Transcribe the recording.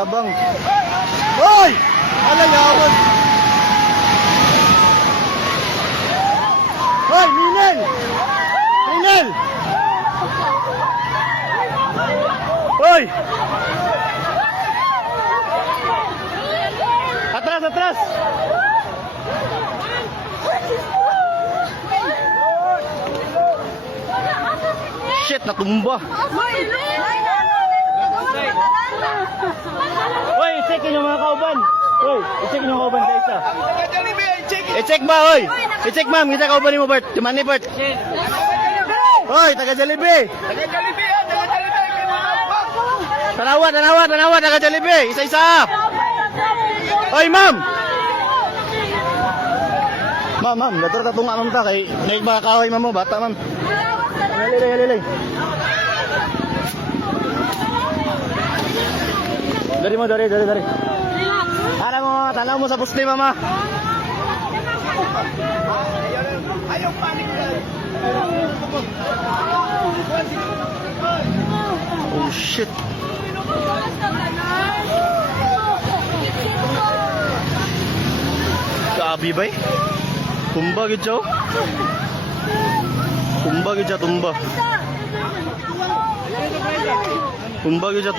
Tabang. Hoy! Alayawan. Hoy, Ninel! Ninel! Hoy! Atras, atras! Shit, natumba. Hoy, i-check yung mga kauban. Hoy, i-check yung kauban sa isa. I-check ba, hoy? I-check ma'am, kita kauban mo, Bert. Cuman ni Bert. Hoy, taga Jollibee. Tanawa, taga Jollibee. Isa-isa. Hoy, ma'am. Ma'am, dator ta tunga ma'am ta kay naig mga kahoy ma'am mo, bata ma'am. Halilay. Dari. Tanaw mo sa puste, mama. Ayaw panik. Oh shit. Grabe ba? Tumba gid siya. Tumba. Tumba gid siya.